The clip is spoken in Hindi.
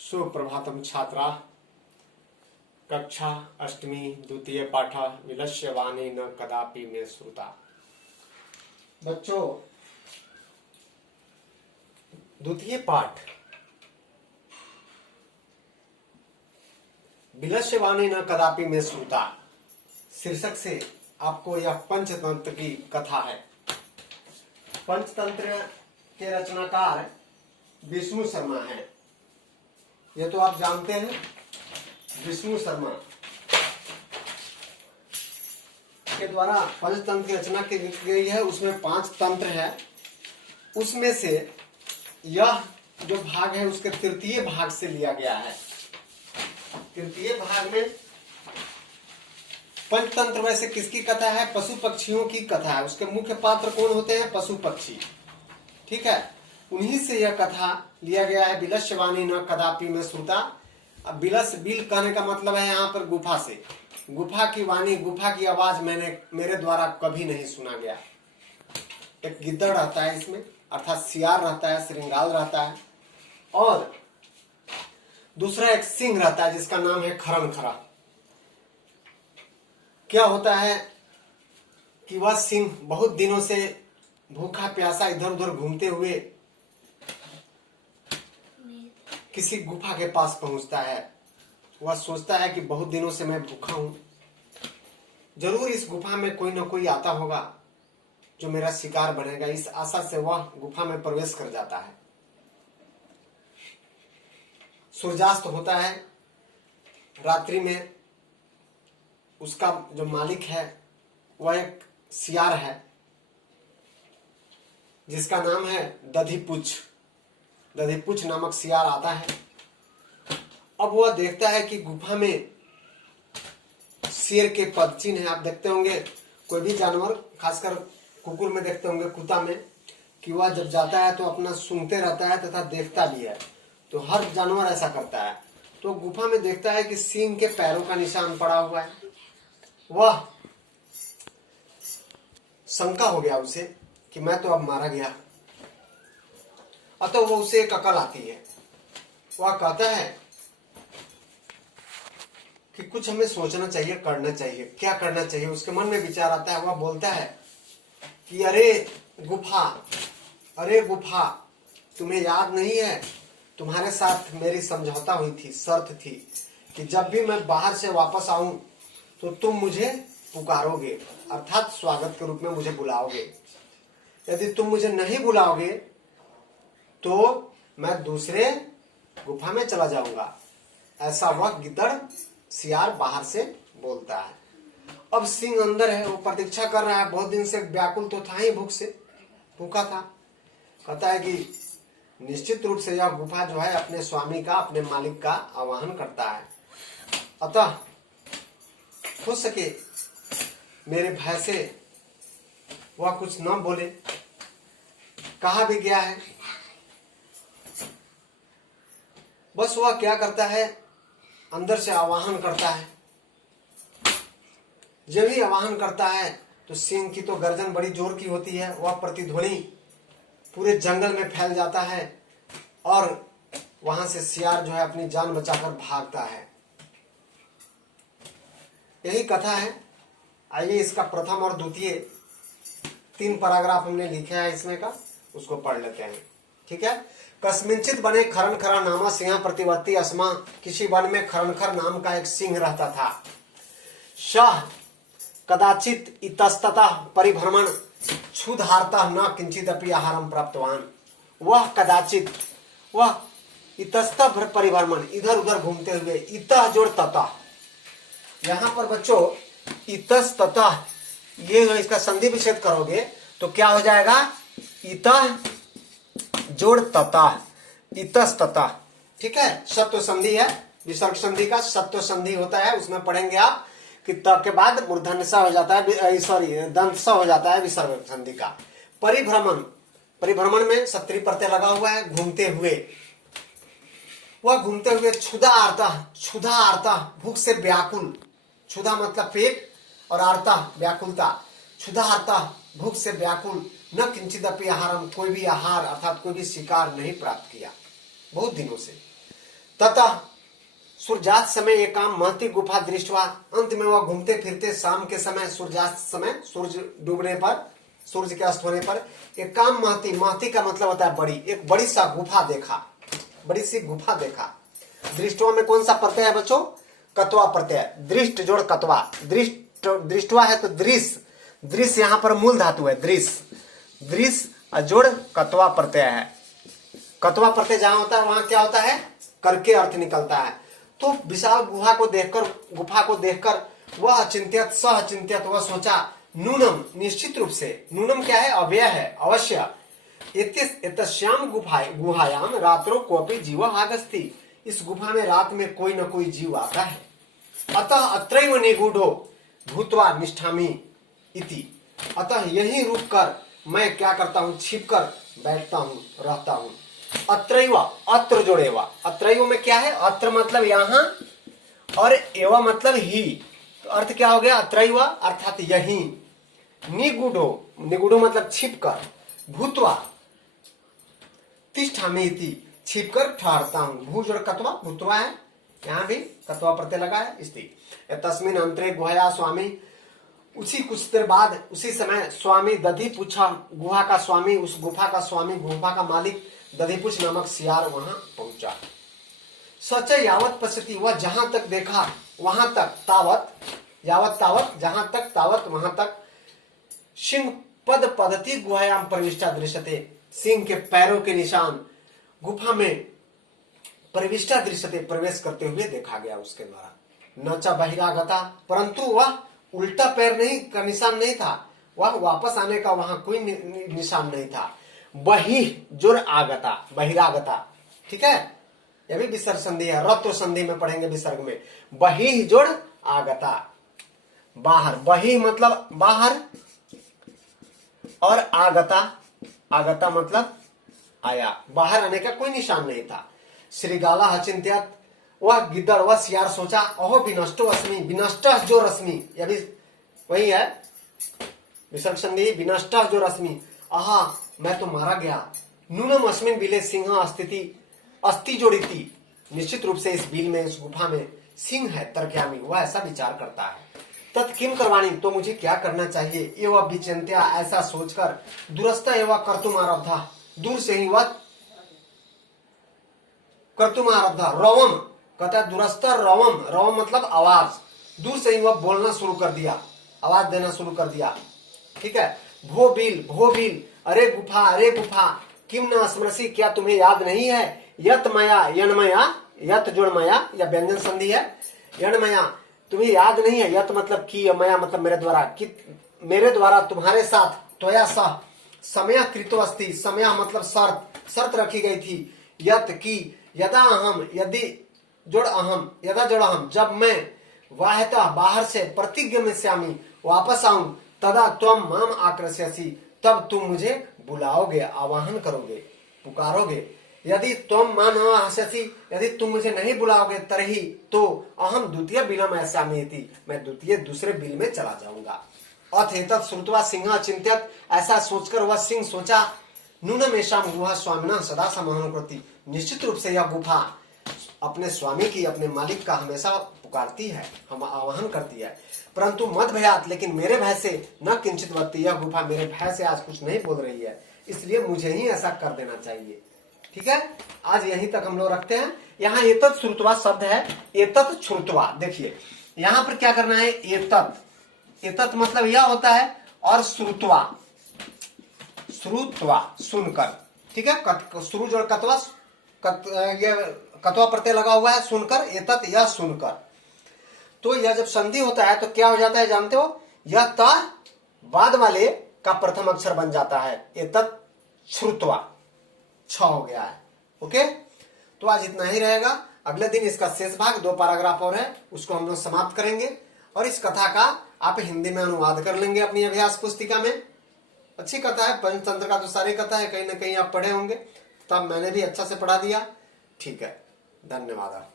सुप्रभातम छात्रा। कक्षा अष्टमी द्वितीय पाठ विलस्य वाणी न कदापि में श्रुता। बच्चों, द्वितीय पाठ विलस्य वाणी न कदापि में श्रुता शीर्षक से आपको यह पंचतंत्र की कथा है। पंचतंत्र के रचनाकार विष्णु शर्मा हैं। ये तो आप जानते हैं, विष्णु शर्मा के द्वारा पंचतंत्र की रचना की गई है। उसमें 5 तंत्र है। उसमें से यह जो भाग है उसके तृतीय भाग से लिया गया है। तृतीय भाग में पंचतंत्र वैसे किसकी कथा है? पशु पक्षियों की कथा है। उसके मुख्य पात्र कौन होते हैं? पशु पक्षी। ठीक है, उन्हीं से यह कथा लिया गया है। विलस्य वाणी न कदापि में श्रुता। अब बिलस बिल कहने का मतलब है यहाँ पर गुफा से। गुफा की वाणी, गुफा की आवाज मेरे द्वारा कभी नहीं सुना गया। एक गिद्दड़ रहता है इसमें, अर्थात सियार रहता है, श्रृंगाल रहता है, और दूसरा एक सिंह रहता है जिसका नाम है खरन खरा। क्या होता है कि वह सिंह बहुत दिनों से भूखा प्यासा इधर उधर घूमते हुए किसी गुफा के पास पहुंचता है। वह सोचता है कि बहुत दिनों से मैं भूखा हूं, जरूर इस गुफा में कोई न कोई आता होगा जो मेरा शिकार बनेगा। इस आशा से वह गुफा में प्रवेश कर जाता है। सूर्यास्त होता है। रात्रि में उसका जो मालिक है वह एक सियार है जिसका नाम है दधिपुच्छ। दधिपुच्छ नामक सियार आता है। अब वह देखता है कि गुफा में शेर के पदचिन्ह है। आप देखते होंगे कोई भी जानवर, खासकर कुकुर में देखते होंगे, कुत्ता में, कि वह जब जाता है तो अपना सूंघते रहता है तथा देखता भी है। तो हर जानवर ऐसा करता है। तो गुफा में देखता है कि सिंह के पैरों का निशान पड़ा हुआ है। वह शंका हो गया उसे कि मैं तो अब मारा गया। अतः वो उसे एक अकल आती है। वह कहता है कि कुछ हमें सोचना चाहिए, करना चाहिए। क्या करना चाहिए? उसके मन में विचार आता है। वह बोलता है कि अरे गुफा, अरे गुफा, तुम्हें याद नहीं है तुम्हारे साथ मेरी समझौता हुई थी, शर्त थी कि जब भी मैं बाहर से वापस आऊं तो तुम मुझे पुकारोगे, अर्थात स्वागत के रूप में मुझे बुलाओगे। यदि तुम मुझे नहीं बुलाओगे तो मैं दूसरे गुफा में चला जाऊंगा। ऐसा वह गिद्दड़ सियार बाहर से बोलता है। अब सिंह अंदर है, वो प्रतीक्षा कर रहा है। बहुत दिन से व्याकुल तो था ही, भूख से भूखा था। कहता है कि निश्चित रूप से यह गुफा जो है अपने स्वामी का, अपने मालिक का आवाहन करता है। अतः हो सके मेरे भय से वह कुछ न बोले। कहा भी गया है। बस वह क्या करता है, अंदर से आवाहन करता है। जब ही आवाहन करता है तो सिंह की तो गर्जन बड़ी जोर की होती है। वह प्रतिध्वनि पूरे जंगल में फैल जाता है और वहां से सियार जो है अपनी जान बचाकर भागता है। यही कथा है। आइए इसका प्रथम और द्वितीय 3 पैराग्राफ हमने लिखे हैं इसमें का, उसको पढ़ लेते हैं। ठीक है। कस्मिंचित बने खरन खरा नामा सिंह प्रतिवर्ती अस्मा। किसी वन में खरनखर नाम का एक सिंह रहता था। शाह कदाचित इतस्ततः परिभ्रमण क्षुधार्ता न किंचित अपि आहारम प्राप्तवान। वह कदाचित, वह इतस्तः परिभ्रमण, इधर उधर घूमते हुए, इतः जोड़ ततः। यहाँ पर बच्चों इतस्ततः, ये इसका संधि विच्छेद करोगे तो क्या हो जाएगा? इतः जोड़ ततः, इतस्ततः। ठीक है, सत्व संधि है। विसर्ग संधि का सत्व संधि होता है। उसमें पढ़ेंगे आप कि त के बाद मूर्धन्य सा हो जाता है, सॉरी दंत सा हो जाता है विसर्ग संधि का। परिभ्रमण, परिभ्रमण में सत्री प्रत्यय लगा हुआ है। घूमते हुए, वह घूमते हुए क्षुधा आर्ता, क्षुधा आर्ता, भूख से व्याकुल। क्षुधा मतलब पेट और आर्ता व्याकुलता। क्षुधा आर्ता, भूख से व्याकुल, न किंचित अपि आहारम, कोई भी आहार अर्थात कोई भी शिकार नहीं प्राप्त किया बहुत दिनों से। ततः सूर्यास्त समय ये काम महती गुफा दृष्टवा, अंत में वह घूमते फिरते शाम के समय, सूर्यास्त समय, सूर्य डूबने पर, सूर्य के अस्त होने पर एक काम महती, महती का मतलब होता है बड़ी, एक बड़ी सा गुफा देखा, बड़ी सी गुफा देखा। दृष्टवा में कौन सा प्रत्यय है बच्चों? कत्वा प्रत्यय। दृष्ट जोड़ कत्वा, दृष्ट दृष्टवा है तो दृश्य, दृश्य यहां पर मूल धातु है, दृश्य, दृश्य जोड़ कत्वा प्रत्यय है। कत्वा प्रत्यय जहां होता है वहां क्या होता है? करके अर्थ निकलता है। तो विशाल गुहा को देखकर, गुफा को देखकर वह अचिंत्यत सह अचिंत्यत, वह सोचा नूनम, निश्चित रूप से, नूनम क्या है? अव्यय है, अवश्य। एतस्याम गुहायाम रात्रो कोपी जीव आगस्ति, इस गुफा में रात में कोई न कोई जीव आता है। अतः अत्रैव निगूढ़ो भूत्वा निष्ठामि इति, अतः यही रुक कर मैं क्या करता हूं? छिप कर बैठता हूं, रहता हूं। अत्रैव, अत्र जोड़ेवा, अत्रैव में क्या है? अत्र मतलब यहां और एवं मतलब ही, तो अर्थ क्या हो गया? अत्रैव अर्थात यही। निगूढ़ो, निगूढ़ो मतलब छिप कर, भूत्वा तिष्ठामि इति, छिप कर ठहरता हूं। भू जोड़ कत्वा, भूत्वा है, यहां भी कत्वा प्रत्यय लगा है, स्थिति। तस्मिन अंतरे गुहया स्वामी, उसी कुछ देर बाद, उसी समय स्वामी दधिपुच्छा, गुहा का स्वामी, उस गुफा का स्वामी, गुफा का मालिक दधिपुच्छ नामक सियार वहां पहुंचा। सच यावत पश्यति, वह जहां तक देखा वहां तक, तावत यावत तावत, जहां तक तावत वहां तक, सिंह पद पद्धति गुहायाम प्रविष्टा दृश्यते, सिंह के पैरों के निशान गुफा में प्रविष्टा दृश्यते, प्रवेश करते हुए देखा गया उसके द्वारा। न च बहिरागता, परंतु वह उल्टा पैर नहीं का निशान नहीं था, वह वापस आने का वहां कोई निशान नहीं था। बहि जुर आगता, बहिरागता, ठीक है, यह भी विसर्ग संधि है, रत्व संधि में पढ़ेंगे विसर्ग में। बहि जुड़ आगता, बाहर, बहि मतलब बाहर, और आगता, आगता मतलब आया, बाहर आने का कोई निशान नहीं था। श्रीगाला अचिंत्यत, वह गिद्दड़, वह सियार सोचा, अहो विनष्टो अस्मि, विनष्ट जो रश्मि, यह भी वही है विसर्ग संधि, विनष्ट जो रश्मि, आहा मैं तो मारा गया। नूनम अस्मिन बिले सिंह अस्थिति, अस्थि जोड़ी थी, निश्चित रूप से इस बिल में, इस गुफा में सिंह है, तर्कयामी, वह ऐसा विचार करता है। तत् किम करवाणी, तो मुझे क्या करना चाहिए? एवं विचिंत्या, ऐसा सोचकर, दूरस्थ एवं कर्तुम आरब्धा, दूर से ही वह कर्तुम आरब्धा, रवम कहता है दूरस्थ, रवम, रवम मतलब आवाज, दूर से ही वह बोलना शुरू कर दिया, आवाज देना शुरू कर दिया, ठीक है। भो बिल, अरे गुफा, किम न स्मृति, क्या तुम्हें याद नहीं है? यत मया, यणमया, यत जोड़ मया, या व्यंजन संधि है, यणमया, तुम्हें याद नहीं है? यत मतलब की, मया मतलब मेरे द्वारा, कि मेरे द्वारा तुम्हारे साथ, त्वया सह समय कृतो अस्ति, समय मतलब शर्त रखी गई थी, यत की, यदा अहम, यदि जोड़ अहम, यदा जोड़ अहम, जब मैं वाहता बाहर से प्रतिगमिष्यामि वापस आऊं, तदा त्वम माम आकृष्यसि, तब तुम मुझे बुलाओगे, आवाहन करोगे, पुकारोगे। यदि त्वम मान आकृष्यसि, यदि तुम मुझे नहीं बुलाओगे, तरही तो अहम द्वितीय बिलम ऐसामि इति, मैं दूसरे बिल में चला जाऊंगा। अथ एतत् श्रुत्वा सिंह चिंत्यत, ऐसा सोचकर वह सिंह सोचा, नूनम एषाम गुहा स्वामिना सदा समानुकृति, निश्चित रूप से यह गुफा अपने स्वामी की, अपने मालिक का हमेशा पुकारती है, हम आवाहन करती है। परंतु मद भयात, लेकिन मेरे भय से न किंचित वक्ति, यह गुफा मेरे भय से आज कुछ नहीं बोल रही है, इसलिए मुझे ही ऐसा कर देना चाहिए। ठीक है, आज यहीं तक हम लोग रखते हैं। यहाँ एतत् श्रुत्वा शब्द है, एतत् श्रुत्वा, देखिए यहाँ पर क्या करना है, एतत् मतलब यह होता है, और श्रुत्वा सुनकर, ठीक है, श्रु जोड़ कत्वा, ये कत्वा प्रत्यय लगा हुआ है, सुनकर, एतत् यह सुनकर। तो यह जब संधि होता है तो क्या हो जाता है जानते हो, यह त बाद वाले का प्रथम अक्षर बन जाता है, एतत् श्रुत्वा, छ हो गया है। ओके, तो आज इतना ही रहेगा। अगले दिन इसका शेष भाग 2 पैराग्राफ और है, उसको हम लोग समाप्त करेंगे, और इस कथा का आप हिंदी में अनुवाद कर लेंगे अपनी अभ्यास पुस्तिका में। अच्छी कथा है, पंचतंत्र का तो सारी कथा है, कहीं ना कहीं आप पढ़े होंगे, तब मैंने भी अच्छा से पढ़ा दिया। ठीक है, धन्यवाद।